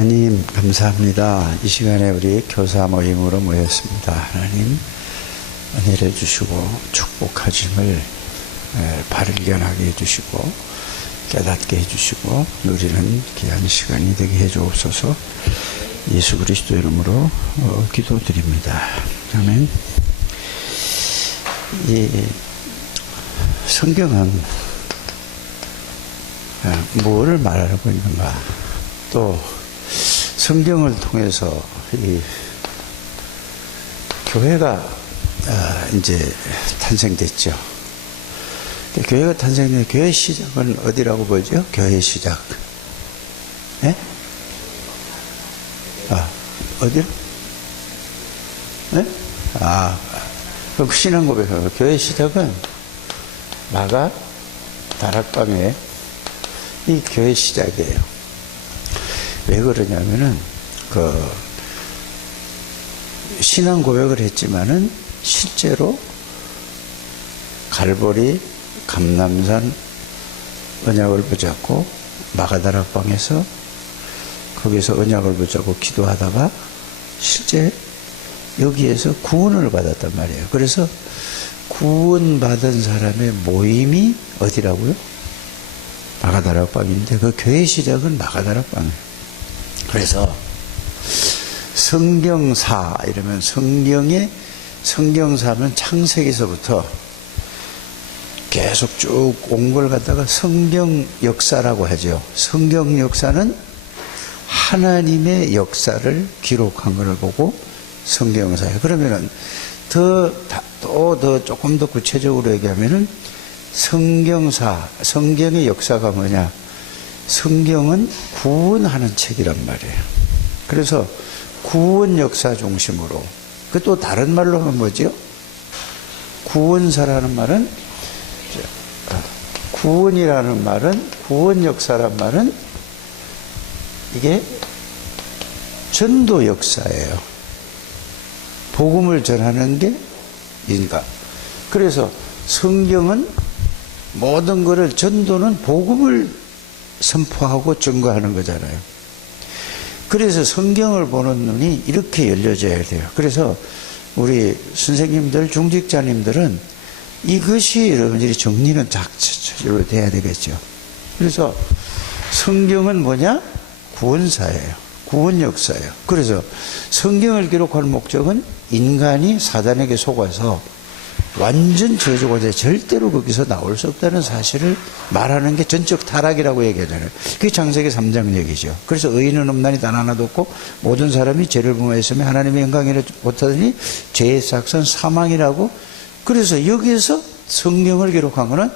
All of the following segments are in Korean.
하나님 감사합니다. 이 시간에 우리 교사 모임으로 모였습니다. 하나님 은혜를 주시고 축복하심을 발견하게 해주시고 깨닫게 해주시고 누리는 귀한 시간이 되게 해주옵소서. 예수 그리스도 이름으로 기도드립니다. 아멘. 이 성경은 무엇을 말하고 있는가, 또 성경을 통해서 이 교회가 이제 탄생됐죠. 교회가 탄생된 교회 시작은 어디라고 보죠? 교회 시작. 예? 어디요? 예? 그럼 신앙 고백하고 교회 시작은 마가 다락방에 이 교회 시작이에요. 왜 그러냐면은 신앙 고백을 했지만은 실제로 갈보리 감람산 언약을 붙잡고 마가다락방에서 거기서 언약을 붙잡고 기도하다가 실제 여기에서 구원을 받았단 말이에요. 그래서 구원받은 사람의 모임이 어디라고요? 마가다락방인데 그 교회 시작은 마가다락방이에요. 그래서 성경사 이러면 성경사면 창세기서부터 계속 쭉 온 걸 갖다가 성경 역사라고 하죠. 성경 역사는 하나님의 역사를 기록한 것을 보고 성경사예요. 그러면은 조금 더 구체적으로 얘기하면은 성경사, 성경의 역사가 뭐냐? 성경은 구원하는 책이란 말이에요. 그래서 구원 역사 중심으로, 그 또 다른 말로 하면 뭐죠? 구원사라는 말은, 구원이라는 말은, 구원 역사란 말은 이게 전도 역사예요. 복음을 전하는 게 인가. 그래서 성경은 모든 것을, 전도는 복음을 선포하고 증거하는 거잖아요. 그래서 성경을 보는 눈이 이렇게 열려져야 돼요. 그래서 우리 선생님들, 중직자님들은 이것이 여러분들이 정리는 작체로 돼야 되겠죠. 그래서 성경은 뭐냐? 구원사예요. 구원 역사예요. 그래서 성경을 기록하는 목적은 인간이 사단에게 속아서 완전 저주가 돼 절대로 거기서 나올 수 없다는 사실을 말하는 게 전적 타락이라고 얘기하잖아요. 그게 창세기 3장 얘기죠. 그래서 의인은 없나니 단 하나도 없고 모든 사람이 죄를 범하였으며 하나님의 영광을 못하더니 죄의 삭선 사망이라고. 그래서 여기에서 성경을 기록한 거는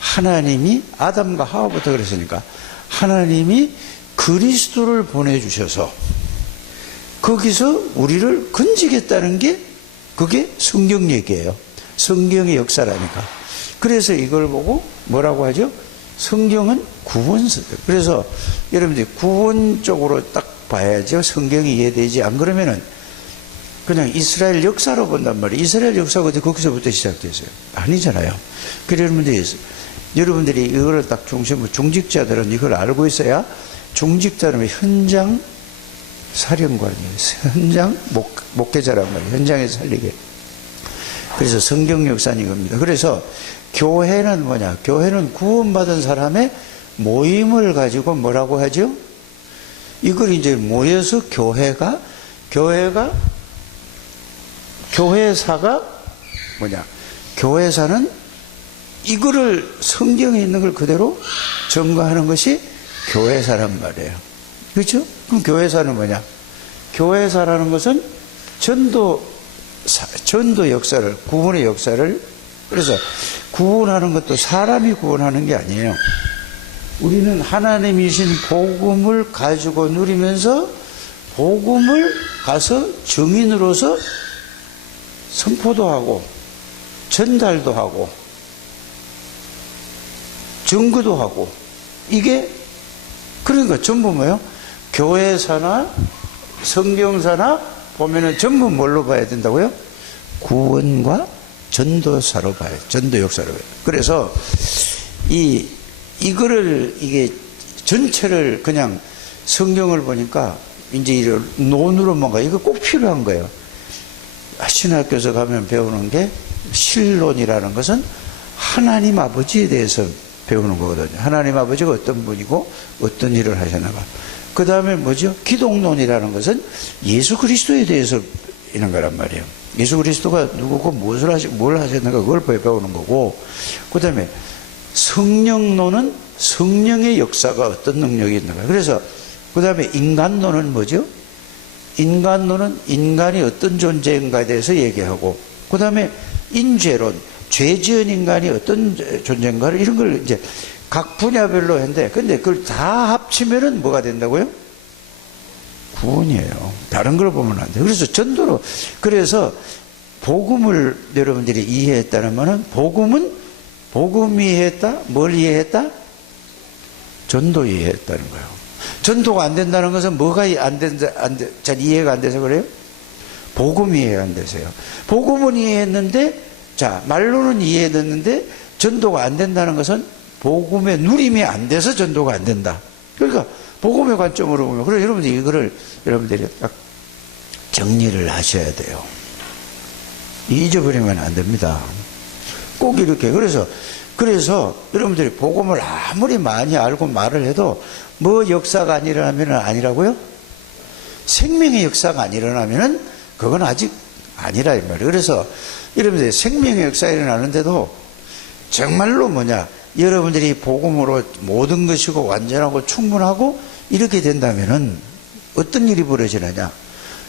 하나님이 아담과 하와부터 그랬으니까 하나님이 그리스도를 보내주셔서 거기서 우리를 건지겠다는 게 그게 성경 얘기예요. 성경의 역사라니까. 그래서 이걸 보고 뭐라고 하죠? 성경은 구원서. 그래서 여러분들이 구원 쪽으로 딱 봐야죠. 성경이 이해되지. 안 그러면은 그냥 이스라엘 역사로 본단 말이에요. 이스라엘 역사가 거기서부터 시작됐어요. 아니잖아요. 그래서 여러분들이 이걸 딱 중심으로, 중직자들은 이걸 알고 있어야 중직자는 현장 사령관이에요. 현장 목회자란 말이에요. 현장에 살리게. 그래서 성경 역사는 이겁니다. 그래서 교회는 뭐냐? 교회는 구원받은 사람의 모임을 가지고 뭐라고 하죠? 이걸 이제 모여서 교회사가 뭐냐? 교회사는 이거를 성경에 있는 걸 그대로 증거하는 것이 교회사란 말이에요. 그렇죠? 그럼 교회사는 뭐냐? 교회사라는 것은 전도 역사를, 구원의 역사를, 그래서 구원하는 것도 사람이 구원하는 게 아니에요. 우리는 하나님이신 복음을 가지고 누리면서 복음을 가서 증인으로서 선포도 하고 전달도 하고 증거도 하고, 이게 그러니까 전부 뭐예요? 교회사나 성경사나 보면은 전부 뭘로 봐야 된다고요? 구원과 전도사로 봐요. 전도 역사로 봐요. 그래서 이거를 이게 전체를 그냥 성경을 보니까 이제 이런 논으로 뭔가 이거 꼭 필요한 거예요. 신학교에서 가면 배우는 게 신론이라는 것은 하나님 아버지에 대해서 배우는 거거든요. 하나님 아버지가 어떤 분이고 어떤 일을 하셨나가. 그 다음에 뭐죠? 기독론이라는 것은 예수 그리스도에 대해서 이런 거란 말이에요. 예수 그리스도가 누구고 뭘 하셨는가 그걸 배우는 거고, 그 다음에 성령론은 성령의 역사가 어떤 능력이 있는가. 그래서 그 다음에 인간론은 뭐죠? 인간론은 인간이 어떤 존재인가에 대해서 얘기하고, 그 다음에 인죄론, 죄 지은 인간이 어떤 존재인가를 이런 걸 이제 각 분야별로 했는데, 근데 그걸 다 합치면은 뭐가 된다고요? 구원이에요. 다른 걸 보면 안 돼요. 그래서 전도로, 그래서 복음을 여러분들이 이해했다는 말은, 복음이 이해했다? 뭘 이해했다? 전도 이해했다는 거예요. 전도가 안 된다는 것은 뭐가 잘 이해가 안 돼서 그래요? 복음이 이해가 안 돼서요. 복음은 이해했는데, 자, 말로는 이해했는데, 전도가 안 된다는 것은 복음의 누림이 안 돼서 전도가 안 된다. 그러니까, 복음의 관점으로 보면, 그래서 여러분들이 이거를, 여러분들이 딱 정리를 하셔야 돼요. 잊어버리면 안 됩니다. 꼭 이렇게. 그래서 여러분들이 복음을 아무리 많이 알고 말을 해도 뭐 역사가 안 일어나면 아니라고요? 생명의 역사가 안 일어나면은 그건 아직 아니라 이 말이에요. 그래서 여러분들이 생명의 역사가 일어나는데도 정말로 여러분들이 복음으로 모든 것이고 완전하고 충분하고 이렇게 된다면은 어떤 일이 벌어지느냐?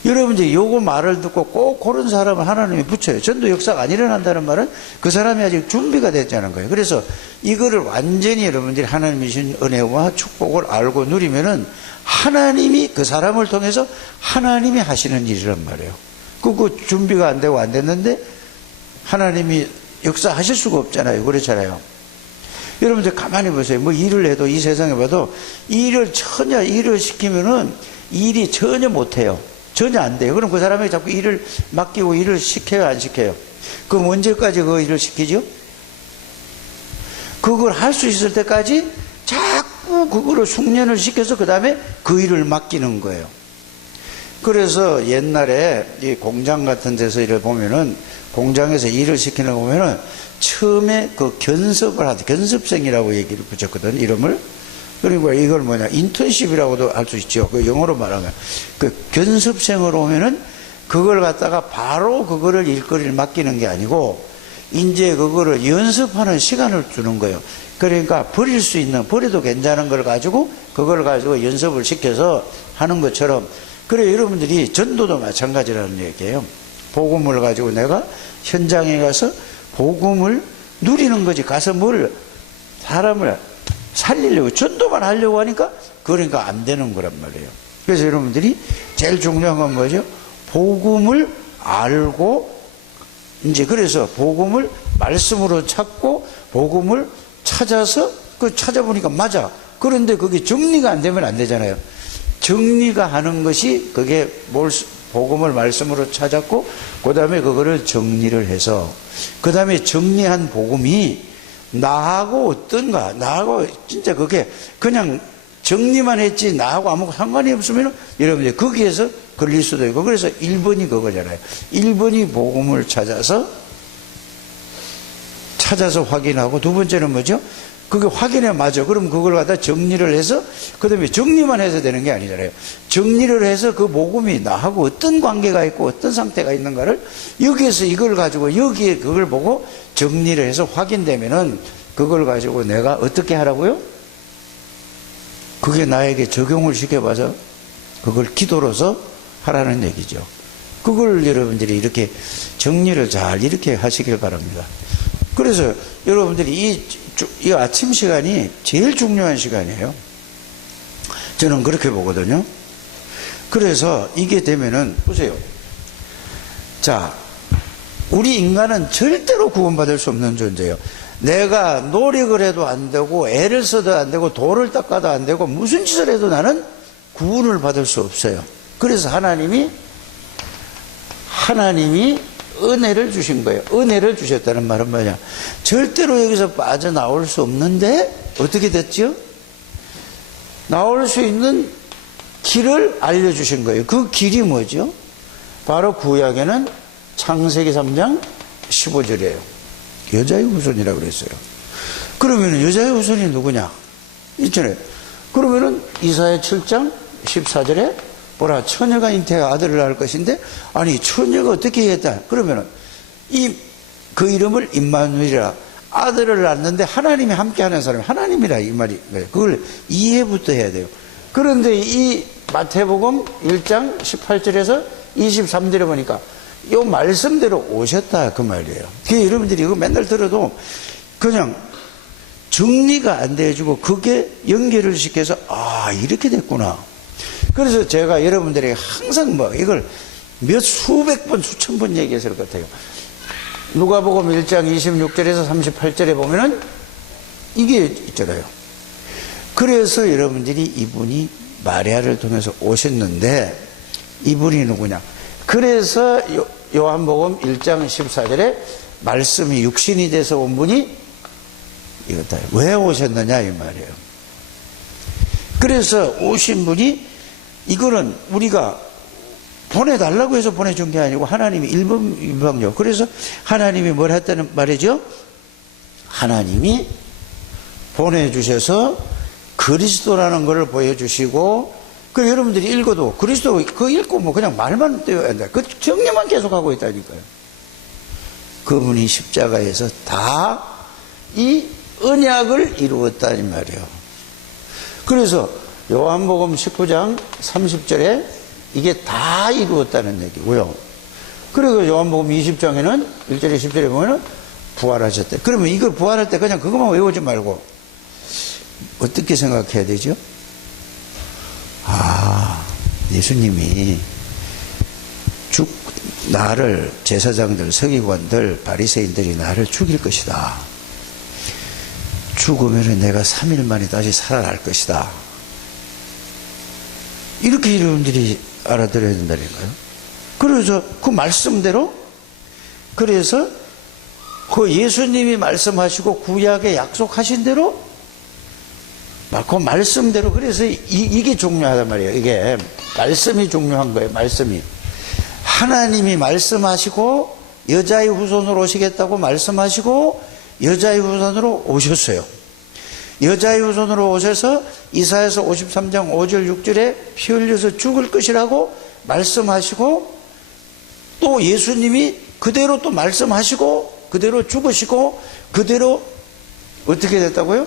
여러분들이 요거 말을 듣고 꼭 그런 사람을 하나님이 붙여요. 전도 역사가 안 일어난다는 말은 그 사람이 아직 준비가 되지 않은 거예요. 그래서 이거를 완전히 여러분들이 하나님이 주신 은혜와 축복을 알고 누리면은 하나님이 그 사람을 통해서 하나님이 하시는 일이란 말이에요. 그 준비가 안 되고 안 됐는데 하나님이 역사하실 수가 없잖아요. 그렇잖아요. 여러분들 가만히 보세요. 뭐 일을 해도 이 세상에 봐도 일을 시키면은 일이 전혀 못해요. 전혀 안 돼요. 그럼 그 사람에게 자꾸 일을 맡기고 일을 시켜요, 안 시켜요? 그럼 언제까지 그 일을 시키죠? 그걸 할 수 있을 때까지 자꾸 그거를 숙련을 시켜서 그 다음에 그 일을 맡기는 거예요. 그래서 옛날에 이 공장 같은 데서 일을 보면은, 공장에서 일을 시키는 거 보면은 처음에 그 견습생이라고 얘기를 붙였거든, 이름을. 그리고 이걸 인턴십이라고도 할 수 있죠. 그 영어로 말하면. 그 견습생으로 오면은 그걸 갖다가 바로 그거를 일거리를 맡기는 게 아니고, 이제 그거를 연습하는 시간을 주는 거예요. 그러니까 버려도 괜찮은 걸 가지고, 그걸 가지고 연습을 시켜서 하는 것처럼, 그래, 여러분들이 전도도 마찬가지라는 얘기예요. 복음을 가지고 내가 현장에 가서 복음을 누리는 거지. 가서 사람을 살리려고, 전도만 하려고 하니까, 그러니까 안 되는 거란 말이에요. 그래서 여러분들이 제일 중요한 건 뭐죠? 복음을 알고, 그래서 복음을 말씀으로 찾고, 복음을 찾아서, 찾아보니까 맞아. 그런데 그게 정리가 안 되면 안 되잖아요. 정리가 하는 것이, 그게 복음을 말씀으로 찾았고, 그 다음에 그거를 정리를 해서, 그 다음에 정리한 복음이 나하고 어떤가, 나하고 진짜 그게 그냥 정리만 했지 나하고 아무 상관이 없으면 여러분들 거기에서 걸릴 수도 있고, 그래서 1번이 그거잖아요. 1번이 복음을 찾아서 확인하고, 두 번째는 뭐죠? 그게 확인해 맞아. 그럼 그걸 갖다 정리를 해서, 그 다음에 정리만 해서 되는 게 아니잖아요. 정리를 해서 그 복음이 나하고 어떤 관계가 있고 어떤 상태가 있는가를 여기에서 이걸 가지고 여기에 그걸 보고 정리를 해서 확인되면은 그걸 가지고 내가 어떻게 하라고요? 그게 나에게 적용을 시켜봐서 그걸 기도로서 하라는 얘기죠. 그걸 여러분들이 이렇게 정리를 잘 이렇게 하시길 바랍니다. 그래서 여러분들이 이 아침 시간이 제일 중요한 시간이에요. 저는 그렇게 보거든요. 그래서 이게 되면은, 보세요. 자, 우리 인간은 절대로 구원받을 수 없는 존재예요. 내가 노력을 해도 안 되고, 애를 써도 안 되고, 돌을 닦아도 안 되고, 무슨 짓을 해도 나는 구원을 받을 수 없어요. 그래서 하나님이 은혜를 주신 거예요. 은혜를 주셨다는 말은 뭐냐? 절대로 여기서 빠져나올 수 없는데 어떻게 됐죠? 나올 수 있는 길을 알려주신 거예요. 그 길이 뭐죠? 바로 구약에는 창세기 3장 15절이에요. 여자의 후손이라고 그랬어요. 그러면 여자의 후손이 누구냐? 있잖아요. 그러면은 이사야 7장 14절에 보라, 처녀가 잉태하 아들을 낳을 것인데, 아니 처녀가 어떻게 했다? 그러면은 그 이름을 임마누엘이라, 아들을 낳는데 하나님이 함께하는 사람이 하나님이라 이 말이. 그걸 이해부터 해야 돼요. 그런데 이 마태복음 1장 18절에서 23절에 보니까 이 말씀대로 오셨다 그 말이에요. 그 여러분들이 이거 맨날 들어도 그냥 정리가 안 돼가지고 그게 연결을 시켜서 이렇게 됐구나. 그래서 제가 여러분들에게 항상 이걸 수백 번 수천 번 얘기했을 것 같아요. 누가복음 1장 26절에서 38절에 보면은 이게 있잖아요. 그래서 여러분들이 이분이 마리아를 통해서 오셨는데, 이분이 누구냐? 그래서 요한복음 1장 14절에 말씀이 육신이 돼서 온 분이 이거다. 왜 오셨느냐 이 말이에요. 그래서 오신 분이, 이거는 우리가 보내달라고 해서 보내준 게 아니고 하나님이 일방적. 그래서 하나님이 뭘 했다는 말이죠? 하나님이 보내주셔서 그리스도라는 것을 보여주시고, 그 여러분들이 읽어도 그리스도 그거 읽고 그냥 말만 떼어야 한다. 그 정리만 계속하고 있다니까요. 그분이 십자가에서 다 이 언약을 이루었다 이 말이에요. 그래서 요한복음 19장 30절에 이게 다 이루었다는 얘기고요. 그리고 요한복음 20장에는 1절에 10절에 보면은 부활하셨대. 그러면 이걸 부활할 때 그냥 그것만 외우지 말고 어떻게 생각해야 되죠? 예수님이 나를, 제사장들, 서기관들, 바리새인들이 나를 죽일 것이다. 죽으면 내가 3일 만에 다시 살아날 것이다. 이렇게 여러분들이 알아들어야 된다니까요. 그래서 그 말씀대로, 그래서 그 예수님이 말씀하시고 구약에 약속하신 대로, 그 말씀대로, 그래서 이게 중요하단 말이에요. 이게 말씀이 중요한 거예요. 말씀이. 하나님이 말씀하시고 여자의 후손으로 오시겠다고 말씀하시고 여자의 후손으로 오셨어요. 여자의 후손으로 오셔서 이사야서 53장 5절 6절에 피 흘려서 죽을 것이라고 말씀하시고, 또 예수님이 그대로 또 말씀하시고 그대로 죽으시고 그대로 어떻게 됐다고요?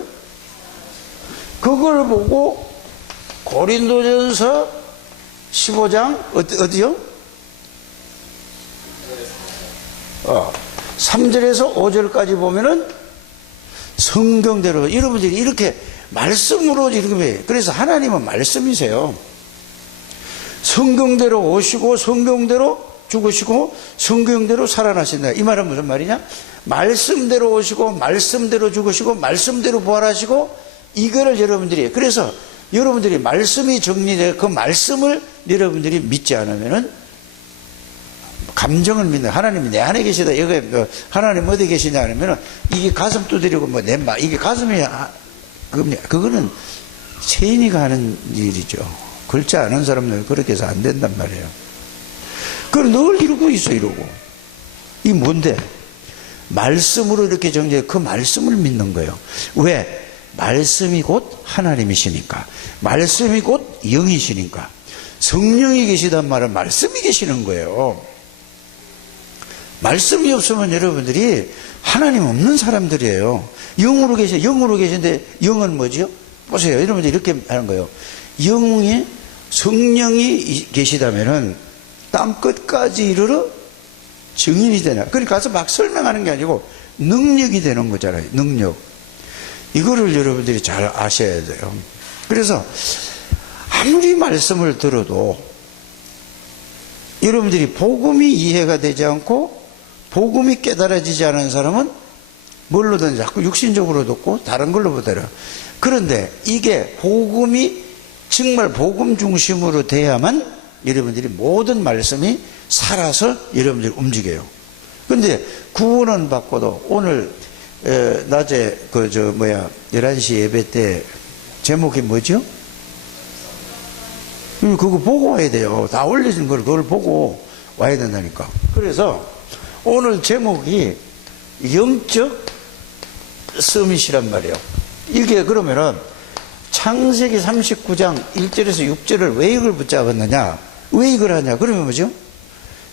그걸 보고 고린도전서 15장 어디요? 3절에서 5절까지 보면은 성경대로 여러분들이 이렇게 말씀으로 이렇게, 그래서 하나님은 말씀이세요. 성경대로 오시고 성경대로 죽으시고 성경대로 살아나신다. 이 말은 무슨 말이냐? 말씀대로 오시고 말씀대로 죽으시고 말씀대로 부활하시고, 이거를 여러분들이, 그래서 여러분들이 말씀이 정리되어 그 말씀을 여러분들이 믿지 않으면은, 감정을 믿는, 하나님이 내 안에 계시다, 여기 하나님 어디 계시냐 하면은 이게 가슴 두드리고 이게 가슴이, 그거는 세인이가 하는 일이죠. 글자 아는 사람들은 그렇게 해서 안 된단 말이에요. 그걸 늘 이루고 있어, 이러고. 이 뭔데? 말씀으로 이렇게 정리해, 그 말씀을 믿는 거예요. 왜? 말씀이 곧 하나님이시니까. 말씀이 곧 영이시니까. 성령이 계시단 말은 말씀이 계시는 거예요. 말씀이 없으면 여러분들이 하나님 없는 사람들이에요. 영으로 계신데, 영은 뭐지요? 보세요. 여러분들 이렇게 하는 거예요. 영에 성령이 계시다면은 땅 끝까지 이르러 증인이 되나. 그러니까 가서 막 설명하는 게 아니고 능력이 되는 거잖아요. 능력. 이거를 여러분들이 잘 아셔야 돼요. 그래서 아무리 말씀을 들어도 여러분들이 복음이 이해가 되지 않고 복음이 깨달아지지 않은 사람은 뭘로든 자꾸 육신적으로 듣고 다른 걸로 보더라. 그런데 이게 복음이 정말 복음 중심으로 돼야만 여러분들이 모든 말씀이 살아서 여러분들이 움직여요. 그런데 구원은 받고도 오늘 낮에 11시 예배 때 제목이 뭐죠? 그거 보고 와야 돼요. 다 올려진 걸 그걸 보고 와야 된다니까. 그래서 오늘 제목이 영적 서밋이란 말이에요. 이게 그러면은 창세기 39장 1절에서 6절을 왜 이걸 붙잡았느냐? 왜 이걸 하냐? 그러면 뭐죠?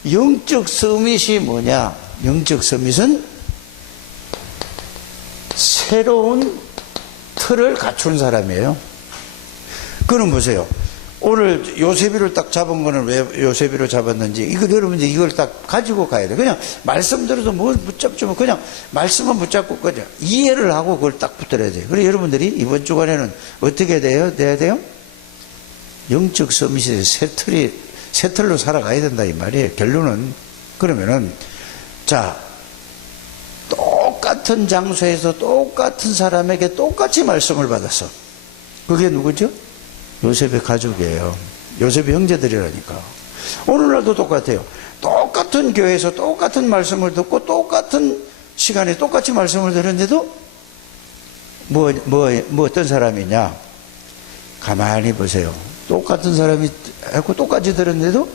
영적 서밋이 뭐냐? 영적 서밋은 새로운 틀을 갖춘 사람이에요. 그럼 보세요. 오늘 요셉이를 딱 잡은 거는 왜 요셉이로 잡았는지, 이거 여러분들 이걸 딱 가지고 가야 돼. 그냥 말씀 들어도 뭘 붙잡지만 그냥 말씀만 붙잡고 그냥 이해를 하고 그걸 딱 붙들어야 돼요. 그래 여러분들이 이번 주간에는 어떻게 돼야 돼요? 영적 서밋이 새 틀로 살아가야 된다 이 말이에요. 결론은 그러면은 자, 똑같은 장소에서 똑같은 사람에게 똑같이 말씀을 받았어. 그게 누구죠? 요셉의 가족이에요. 요셉의 형제들이라니까. 오늘날도 똑같아요. 똑같은 교회에서 똑같은 말씀을 듣고 똑같은 시간에 똑같이 말씀을 들었는데도 뭐 어떤 사람이냐? 가만히 보세요. 똑같은 사람이 했고 똑같이 들었는데도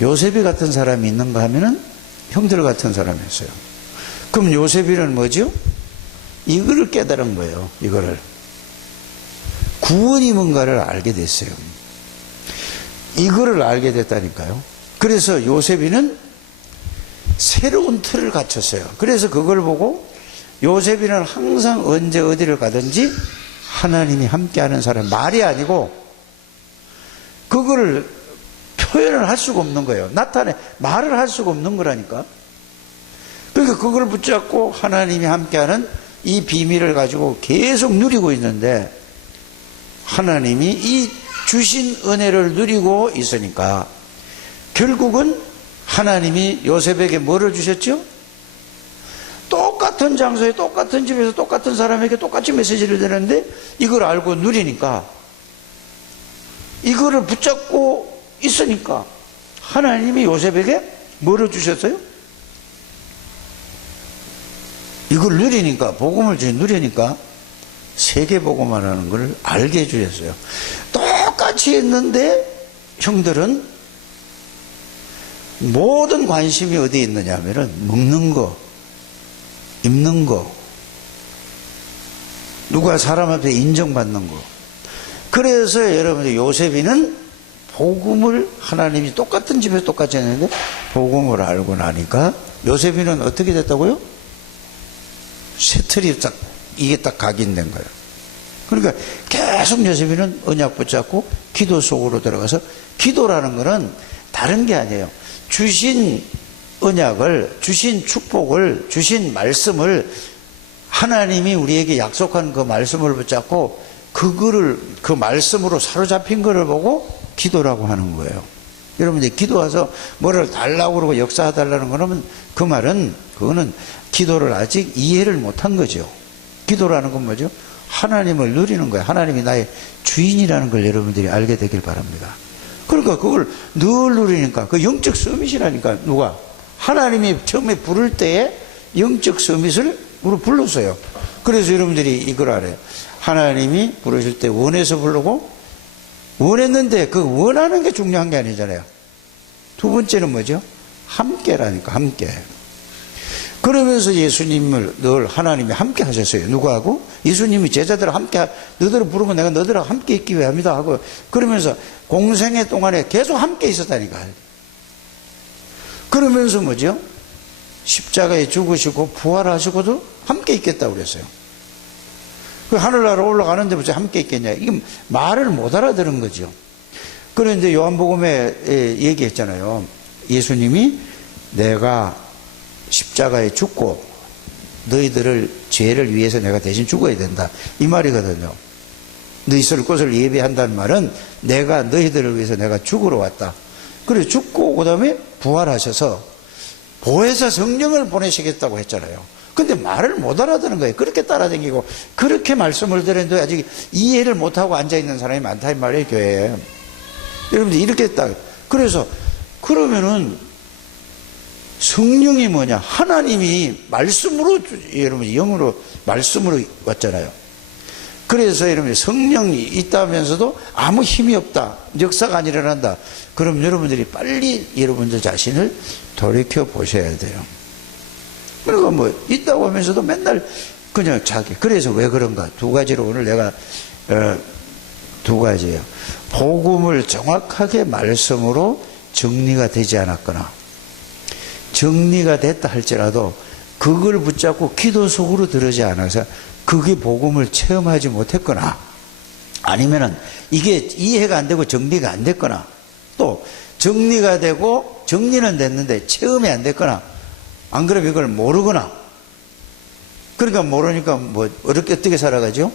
요셉이 같은 사람이 있는가 하면은 형들 같은 사람이었어요. 그럼 요셉이는 뭐죠? 이거를 깨달은 거예요. 이거를. 구원이 뭔가를 알게 됐어요. 이거를 알게 됐다니까요. 그래서 요셉이는 새로운 틀을 갖췄어요. 그래서 그걸 보고 요셉이는 항상 언제 어디를 가든지 하나님이 함께하는 사람, 말이 아니고 그거를 표현을 할 수가 없는 거예요. 말을 할 수가 없는 거라니까. 그러니까 그걸 붙잡고 하나님이 함께하는 이 비밀을 가지고 계속 누리고 있는데 하나님이 이 주신 은혜를 누리고 있으니까 결국은 하나님이 요셉에게 뭐를 주셨죠? 똑같은 장소에 똑같은 집에서 똑같은 사람에게 똑같이 메시지를 드렸는데 이걸 알고 누리니까 이거를 붙잡고 있으니까 하나님이 요셉에게 뭐를 주셨어요? 이걸 누리니까, 복음을 누리니까 세계복음을 하는 걸 알게 해주셨어요. 똑같이 했는데 형들은 모든 관심이 어디에 있느냐 하면은 먹는 거, 입는 거, 누가 사람 앞에 인정받는 거. 그래서 여러분들 요셉이는 복음을 하나님이 똑같은 집에서 똑같이 했는데 복음을 알고 나니까 요셉이는 어떻게 됐다고요? 새 틀이 이게 딱 각인된 거예요. 그러니까 계속 요셉이는 언약 붙잡고 기도 속으로 들어가서, 기도라는 거는 다른 게 아니에요. 주신 언약을, 주신 축복을, 주신 말씀을 하나님이 우리에게 약속한 그 말씀을 붙잡고 그거를, 그 말씀으로 사로잡힌 거를 보고 기도라고 하는 거예요. 여러분 이제 기도 와서 뭐를 달라고 그러고 역사해달라는 거는 그 말은, 그거는 기도를 아직 이해를 못한 거죠. 기도라는 건 뭐죠? 하나님을 누리는 거예요. 하나님이 나의 주인이라는 걸 여러분들이 알게 되길 바랍니다. 그러니까 그걸 늘 누리니까 그 영적 서밋이라니까. 누가? 하나님이 처음에 부를 때에 영적 서밋을 불렀어요. 그래서 여러분들이 이걸 알아요. 하나님이 부르실 때 원해서 부르고, 원했는데 그 원하는 게 중요한 게 아니잖아요. 두 번째는 뭐죠? 함께라니까. 함께. 그러면서 예수님을 늘 하나님이 함께 하셨어요. 누구하고? 예수님이 제자들을 함께, 너들을 부르면 내가 너들하고 함께 있기 위해 합니다 하고, 그러면서 공생애 동안에 계속 함께 있었다니까요. 그러면서 뭐죠? 십자가에 죽으시고 부활하시고도 함께 있겠다고 그랬어요. 그 하늘나라 올라가는데 무슨 함께 있겠냐. 이게 말을 못 알아들은 거죠. 그런데 요한복음에 얘기했잖아요. 예수님이 내가 십자가에 죽고 너희들을 죄를 위해서 내가 대신 죽어야 된다, 이 말이거든요. 너희 설 곳을 예비한다는 말은 내가 너희들을 위해서 내가 죽으러 왔다. 그래 죽고 그 다음에 부활하셔서 보혜사 성령을 보내시겠다고 했잖아요. 근데 말을 못 알아듣는 거예요. 그렇게 따라다니고 그렇게 말씀을 드렸는데 아직 이해를 못하고 앉아있는 사람이 많다 이 말이에요, 교회에. 여러분들 이렇게 딱. 그래서 그러면은 성령이 뭐냐? 하나님이 말씀으로, 여러분 영으로 말씀으로 왔잖아요. 그래서 여러분이 성령이 있다면서도 아무 힘이 없다, 역사가 안 일어난다, 그럼 여러분들이 빨리 여러분들 자신을 돌이켜 보셔야 돼요. 그리고 뭐 있다고 하면서도 맨날 그냥 자기. 그래서 왜 그런가? 두 가지로 오늘 내가 두 가지예요. 복음을 정확하게 말씀으로 정리가 되지 않았거나, 정리가 됐다 할지라도 그걸 붙잡고 기도 속으로 들어지 않아서 그게 복음을 체험하지 못했거나, 아니면은 이게 이해가 안 되고 정리가 안 됐거나, 또 정리가 되고 정리는 됐는데 체험이 안 됐거나, 안 그러면 이걸 모르거나. 그러니까 모르니까 뭐 어떻게 살아가죠?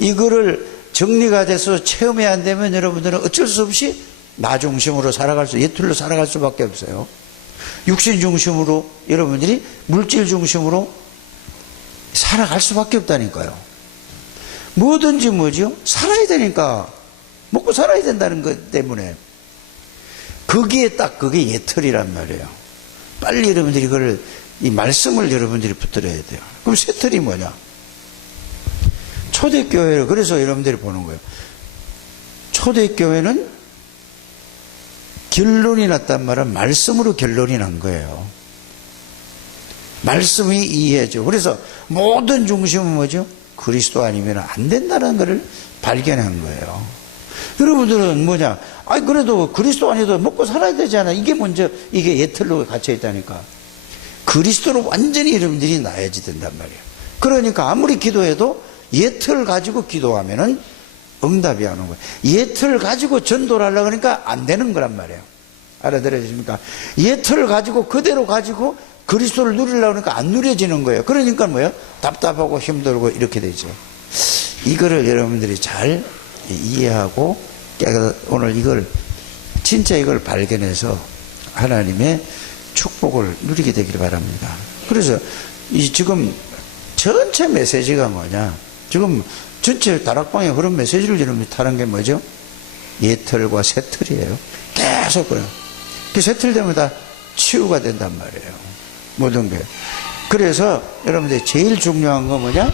이거를 정리가 돼서 체험이 안 되면 여러분들은 어쩔 수 없이 나 중심으로 살아갈 수, 예틀로 살아갈 수밖에 없어요. 육신 중심으로, 여러분들이 물질 중심으로 살아갈 수밖에 없다니까요. 뭐든지 뭐죠? 살아야 되니까. 먹고 살아야 된다는 것 때문에. 거기에 딱 그게 예틀이란 말이에요. 빨리 여러분들이 이걸, 이 말씀을 여러분들이 붙들어야 돼요. 그럼 새 틀이 뭐냐? 초대교회를, 그래서 여러분들이 보는 거예요. 초대교회는 결론이 났단 말은 말씀으로 결론이 난 거예요. 말씀이 이해죠. 그래서 모든 중심은 뭐죠? 그리스도 아니면 안 된다는 것을 발견한 거예요. 여러분들은 뭐냐? 아니, 그래도 그리스도 아니어도 먹고 살아야 되잖아. 이게 먼저, 이게 예틀로 갇혀있다니까. 그리스도로 완전히 여러분들이 나야지 된단 말이에요. 그러니까 아무리 기도해도 예틀 가지고 기도하면은 응답이 안 오는 거예요. 예틀 가지고 전도를 하려고 그러니까 안 되는 거란 말이에요. 알아들으십니까? 예틀 가지고 그대로 가지고 그리스도를 누리려고 하니까 안 누려지는 거예요. 그러니까 뭐예요? 답답하고 힘들고 이렇게 되죠. 이거를 여러분들이 잘 이해하고 오늘 이걸 진짜 이걸 발견해서 하나님의 축복을 누리게 되기를 바랍니다. 그래서 이 지금 전체 메시지가 뭐냐? 지금 전체 다락방의 흐름 메시지를 여러분이 타는 게 뭐죠? 예틀과 새틀이에요. 계속 그래요. 그 새틀 되면 다 치유가 된단 말이에요. 모든 게. 그래서 여러분들 제일 중요한 건 뭐냐?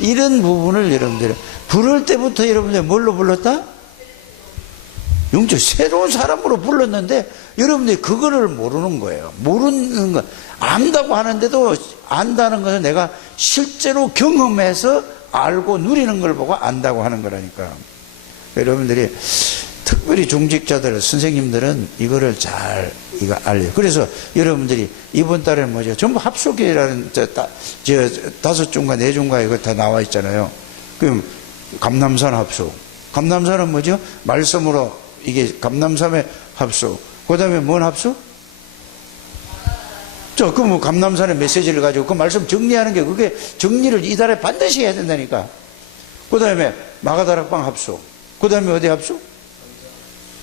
이런 부분을 여러분들 부를 때부터 여러분들 뭘로 불렀다? 영적 새로운 사람으로 불렀는데 여러분들이 그거를 모르는 거예요. 모르는 거. 안다고 하는데도 안다는 것은 내가 실제로 경험해서 알고 누리는 걸 보고 안다고 하는 거라니까. 여러분들이 특별히 중직자들, 선생님들은 이거를 잘 이거 알려요. 그래서 여러분들이 이번 달에는 뭐죠? 전부 합숙이라는 저 5중과 4중과 이거 다 나와 있잖아요. 그럼 감남산 합숙. 감남산은 뭐죠? 말씀으로 이게 감남산의 합숙. 그 다음에 뭔 합숙? 그 뭐 감남산의 메시지를 가지고 그 말씀 정리하는 게 그게 정리를 이달에 반드시 해야 된다니까. 그 다음에 마가다락방 합숙. 그 다음에 어디 합숙?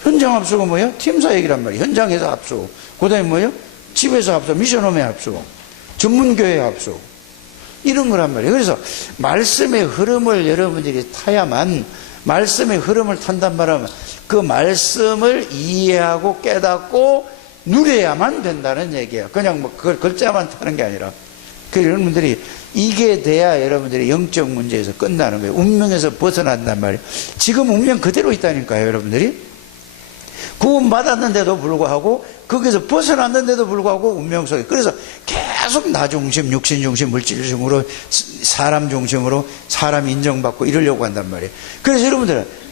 현장 합숙은 뭐예요? 팀사 얘기란 말이에요. 현장에서 합숙. 그 다음에 뭐예요? 집에서 합숙. 미션홈의 합숙. 전문교회 합숙. 이런 거란 말이에요. 그래서 말씀의 흐름을 여러분들이 타야만, 말씀의 흐름을 탄단 말하면 그 말씀을 이해하고 깨닫고 누려야만 된다는 얘기예요. 그냥 뭐 그걸 글자만 타는 게 아니라. 그래서 여러분들이 이게 돼야 여러분들이 영적 문제에서 끝나는 거예요. 운명에서 벗어난단 말이에요. 지금 운명 그대로 있다니까요, 여러분들이. 구원받았는데도 불구하고 거기서 벗어났는데도 불구하고 운명 속에. 그래서 계속 나 중심, 육신 중심, 물질 중심으로, 사람 중심으로 사람 인정받고 이러려고 한단 말이에요. 그래서 여러분들은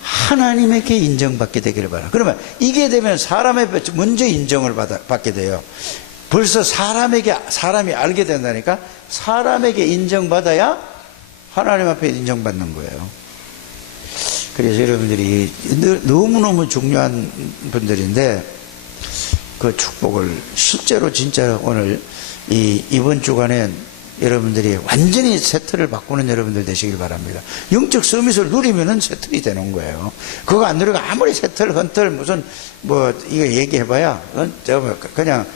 하나님에게 인정받게 되기를 바라. 그러면 이게 되면 사람의 먼저 인정을 받게 돼요. 벌써 사람이 알게 된다니까. 사람에게 인정받아야 하나님 앞에 인정받는 거예요. 그래서 여러분들이 너무너무 중요한 분들인데 그 축복을 실제로 진짜 오늘 이번 주간에 여러분들이 완전히 세트를 바꾸는 여러분들 되시길 바랍니다. 영적 서밋을 누리면은 세트이 되는 거예요. 그거 안 누리고 아무리 세트를 헌틀 무슨 뭐 이거 얘기해봐야 그냥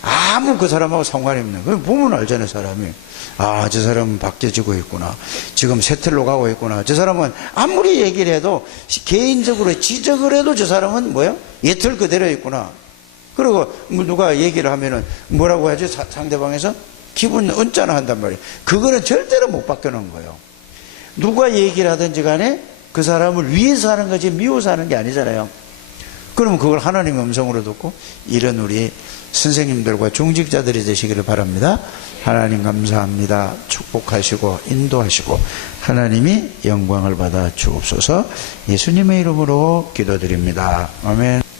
아무 그 사람하고 상관이 없는 거예요. 보면 알잖아요, 사람이. 아, 저 사람은 바뀌어지고 있구나. 지금 세틀로 가고 있구나. 저 사람은 아무리 얘기를 해도 개인적으로 지적을 해도 저 사람은 뭐야? 예틀 그대로 있구나. 그리고 누가 얘기를 하면은 뭐라고 하지? 상대방에서 기분 언짢아 한단 말이에요. 그거는 절대로 못 바뀌는 거예요. 누가 얘기를 하든지 간에 그 사람을 위해서 하는 거지 미워서 하는 게 아니잖아요. 그러면 그걸 하나님 음성으로 듣고 이런 우리 선생님들과 중직자들이 되시기를 바랍니다. 하나님 감사합니다. 축복하시고 인도하시고 하나님이 영광을 받아 주옵소서. 예수님의 이름으로 기도드립니다. 아멘.